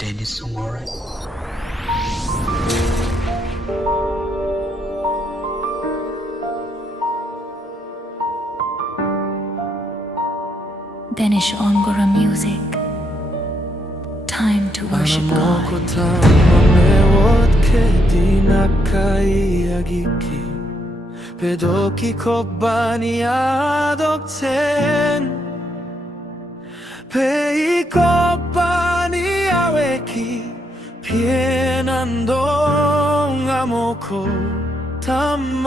Dennis Umore. Danish Ongora music. Time to worship God. Pedoki kobani adokten Pei kobani aweki Pienandong amoko Tamaoko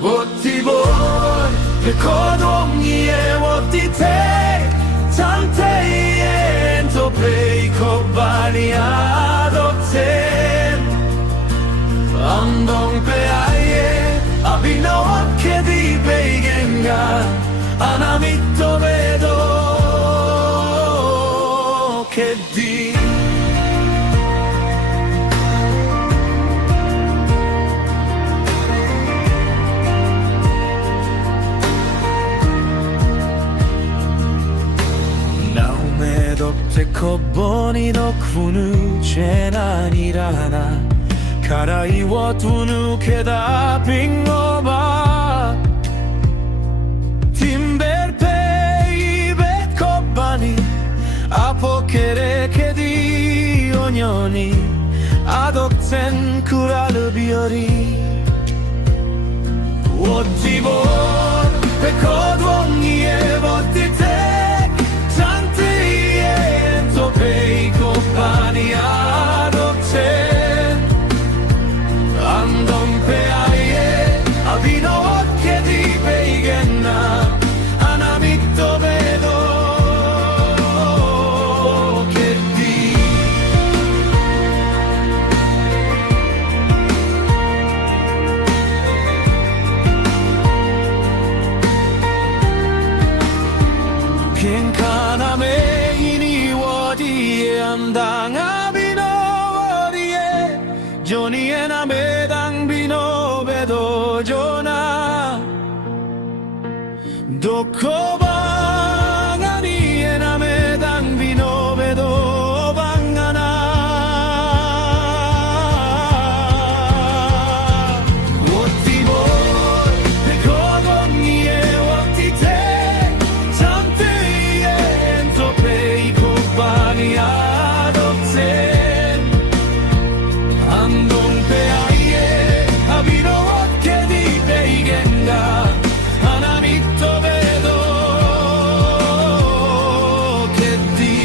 Wotibor Pekodongie wotite Tante ento pei kobani adokten Andong pe aye abinawat ke di beigenga anamito vedo ke di Naume dokte koboni dokunu chenanirana Karai wo tunukeda pingoba Timber pei bet kobani Apokere kedi onyoni Adokten kuralu biori Wotibor pekodwongi evotitek Tante ento pei kobani adokten Andong pe aye abinawat ke di beigenna anamito vedo ke di Kinkana me ini wadi andang abino wadi Johnny ena medang bino bedo jona Doko bangani ena medang bino bedo bangana Wotibor pekodongi e wotite Tante ento pei kobani adokten Andong pe aye abinawat ke di beigenga anamito vedo ke di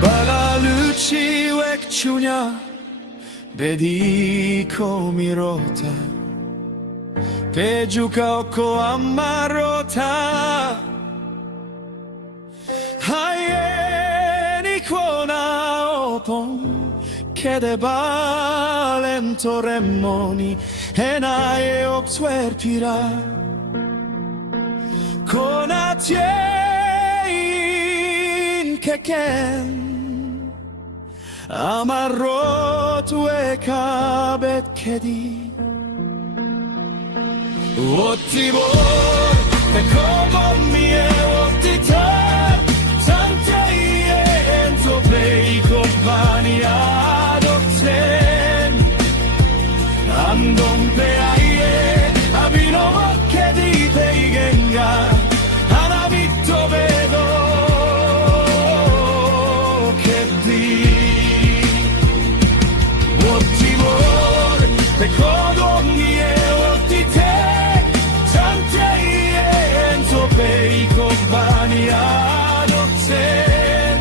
Balaluci wek chunya bediko mirota Pejuka oko amarota Hayeni kuona opon Kede balem toremoni Enae opswerpira Konatien keken Amarot wekabet kedi Wotibor pekobomi e wotita Tante ento pei kobani adokten Andong pe aye abinawat ke di beigenga anamito vedo ke di Wotibor pekodongi e wotite pei kobani adokten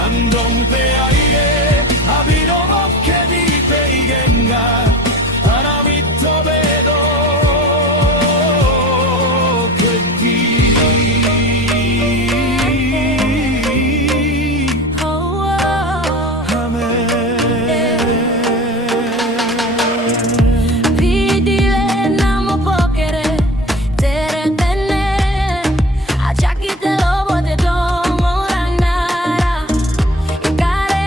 Andong pe aye abinawat ke di beigenga anamito vedo ke di Vidile namo pokere tere tenne achakite lobo de don orangara ikare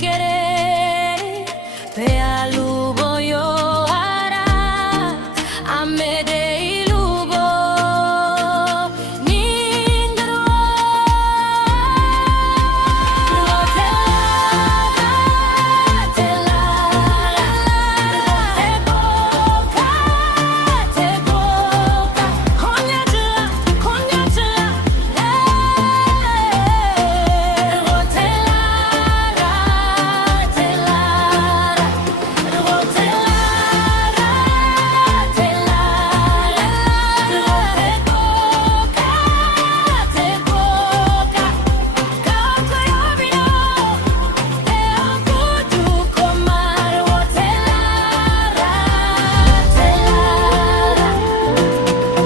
querer ve a lubo yo hará a me de lubo nindro te boca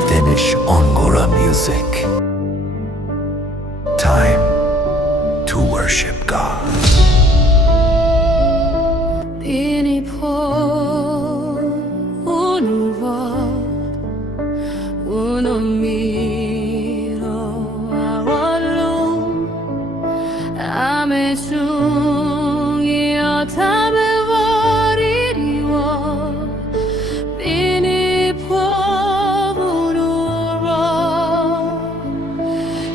Danish Ongora Music. Time to worship God. 비니 포 우누워 우노미로 아월로 아메 중이여 담에 버리리워 비니 포 우누워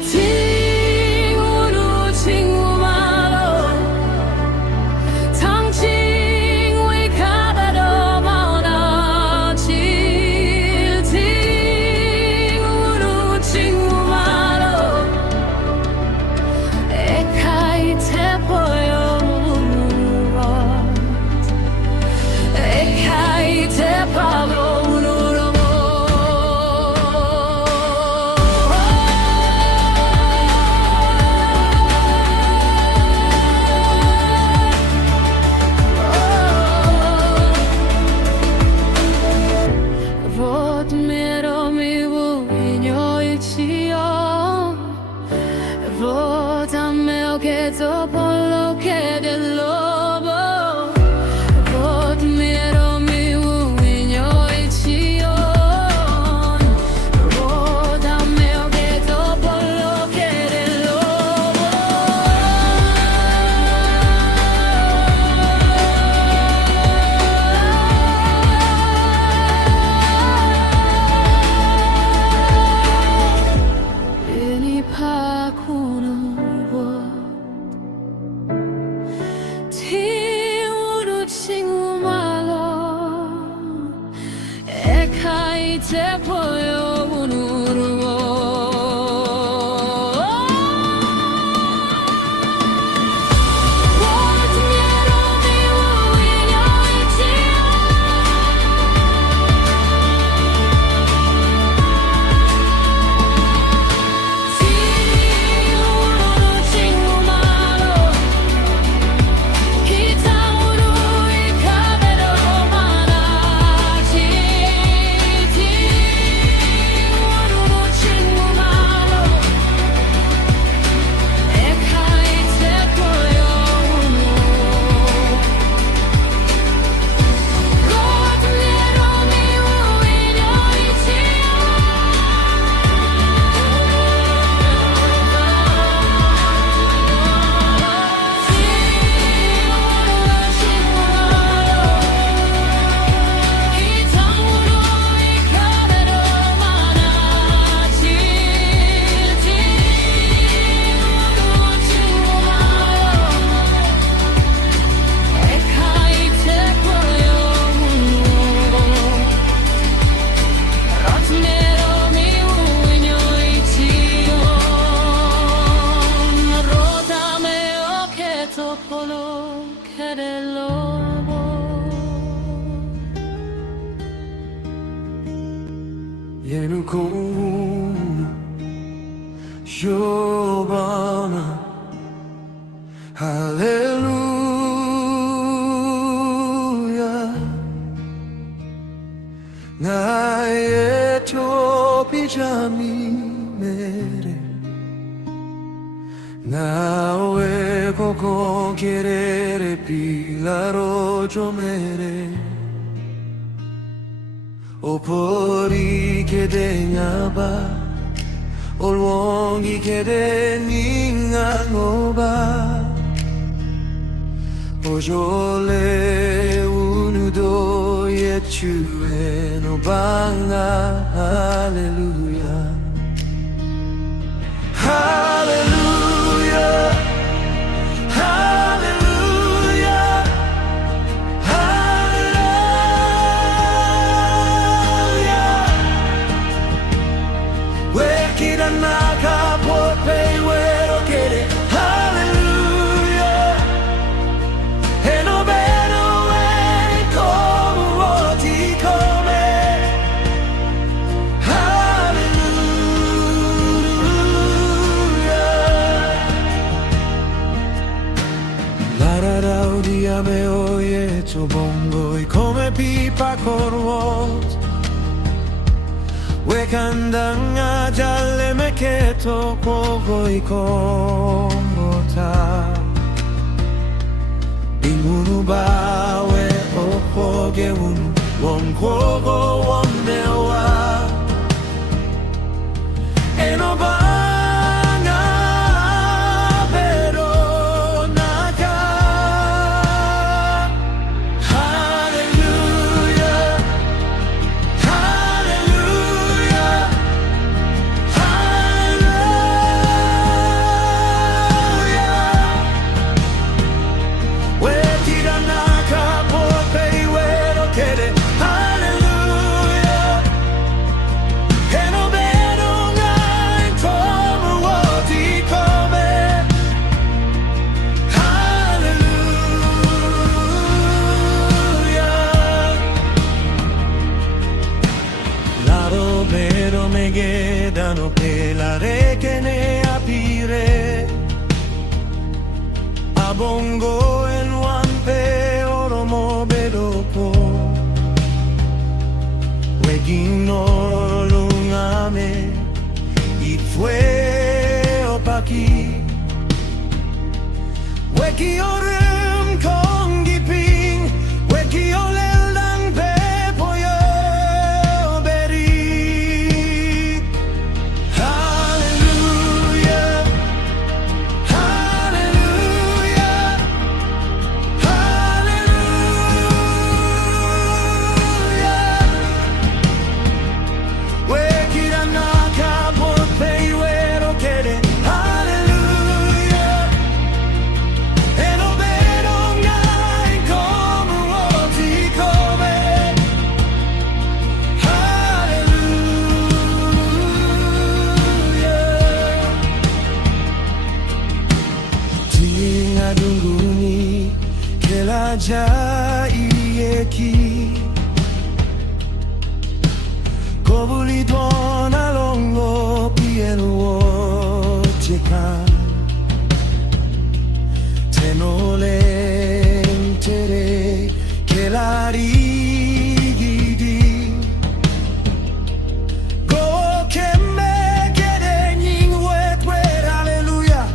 징우루 징우마로 당칭 위 가다로 머나 징우루 징우마로 에카이 태포요 우누워 에카이 태파로 우누르모 Våt mer om i vågen i tio Våt ame o che dopo lo che del lobo Våt mer om i vågen i tio Våt ame o che dopo lo che del Beni pakunuwo tiuru chingumalo ekai tepoyo unuruwo Yenu konu Yobana Hallelujah 나의 토비자미 메레 나의 고고 게레레 빌라로 좀메레 오포리 게데냐바 올웡이 게데닝아노바 Ojole unudo yechue no banga. Hallelujah. Hallelujah. Hallelujah. Hallelujah. Wekida naka pope wero kere. Hallelujah. Eno beno e como roti come. Me oye tu bongo y come pipa corvot Wekandanga jalle me keto kogo y kombota Bingunu bawe opoge unu Won kogo won mewa Eno Pero me quedano che la re che ne apire a bongo en wampe oromo bedopo wegino lungame y fue opaki wegi orem kongi ping wegi oleldang pe Dunguni che la già ieki Kobuli tuona longo pieno teka Tenole entere che la rigidi Go che me chiede ning wet wet hallelujah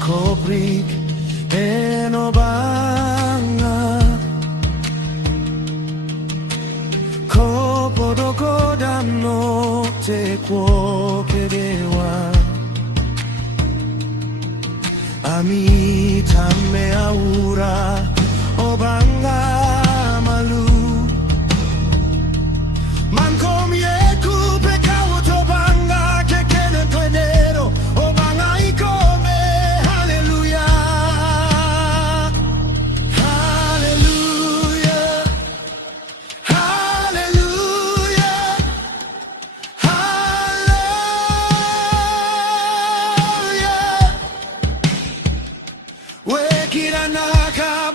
Kobrik eno banga Kopodo kodano te kuo kedewa Ami tame aura obanga malu Mankom yeku pecao tobanga que quede tuenero obanga y come hallelujah hallelujah hallelujah hallelujah Wekira naka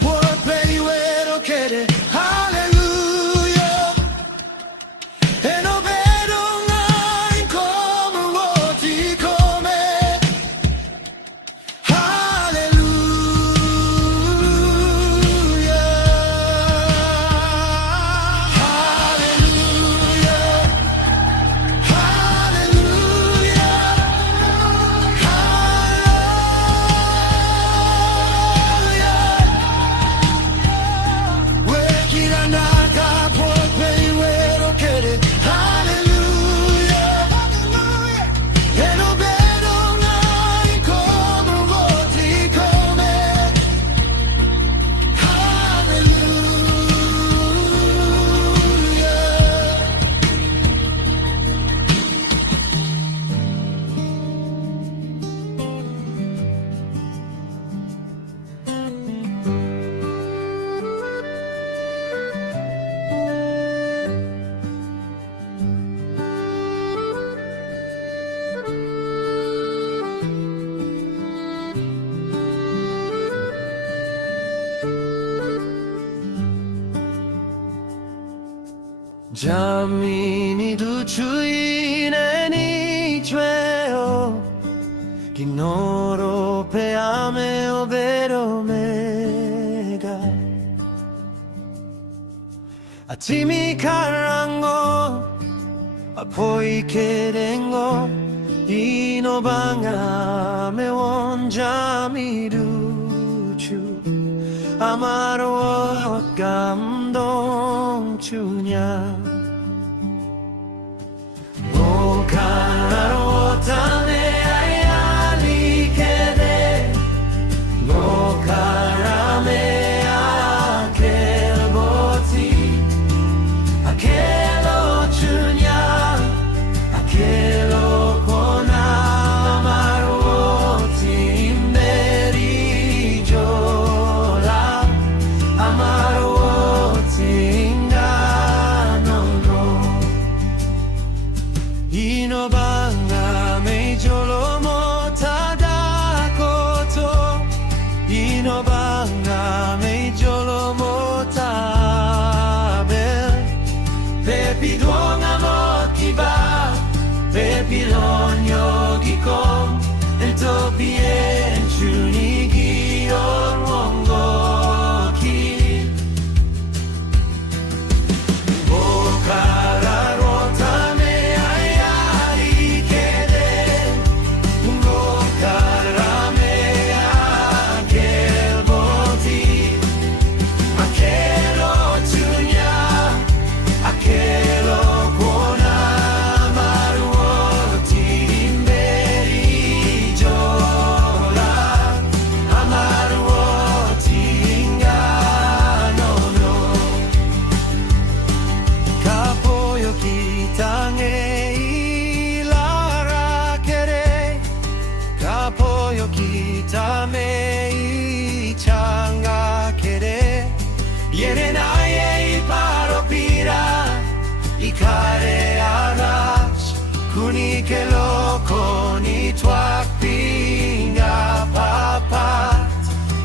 Giamini tu ciuine ni cieo Ginoro peame ovvero mega 아침이 가랑고 poi che tengo 이노방암에 원잠이 루추 아마로 감동 주냐 모카라로 타네 아야리 케데 모카라메 아켈보티 아켈로 주냐 아켈로 코나 아마로티 메리조라 아마로티 인가노노 이노방암에 졸로 못하다고도 이노방암에 졸로 못하면 베비동아 못기바 베빌론 여기고 엔토피엔 주니기온 원고기 모카라로 타메 아야리 케데 모카라메 아켈보티 아켈로 주냐 아켈로 고나 마루오티 메리조라 아마루오티 인가노노 가보요기 땅에 일라라케레 가보요기 땅에 이창가케레 얘네 나의 이파로피라 이카레 아라스 쿠니케 로코니 투악빙가 파파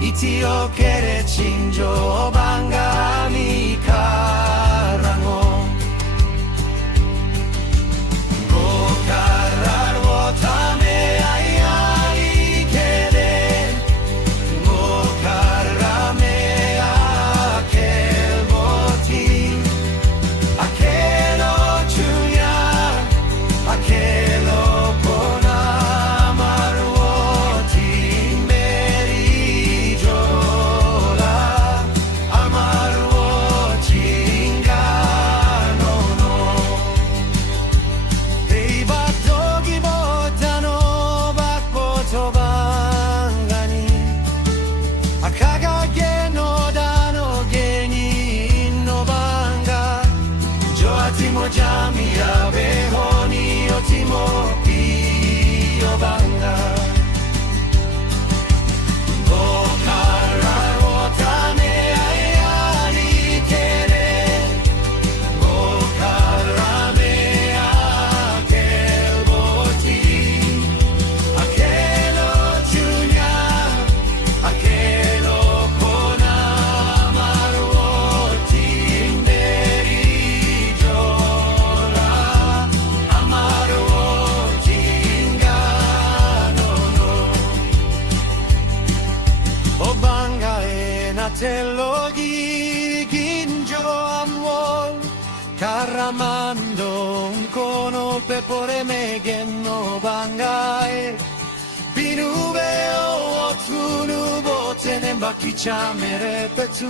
이티오케레 칭조 방가미 카랑오 모카라로 타메 아이아리 케레 모카라메 아켈보티 아켈로 주냐 아켈로 보나 마루오티 메리조라 아마루오티 인가노노 데이바토기보다노 박보토방가니 아카가게 노다노 게니 노방가 조아티모 잠이야 베호니 오티모 피오방가 모카라로 타메 아야리 케레 모카라메 아켈보티 아켈로 주냐 아켈로 코나 마루오티 메리조라 아마루오티 인가노노 오방가에 나텔로기 긴조암월 가라만도 코노 페포레 메겐노 방가에 비누베오 오투누 보테넨 바퀴 차메레 페투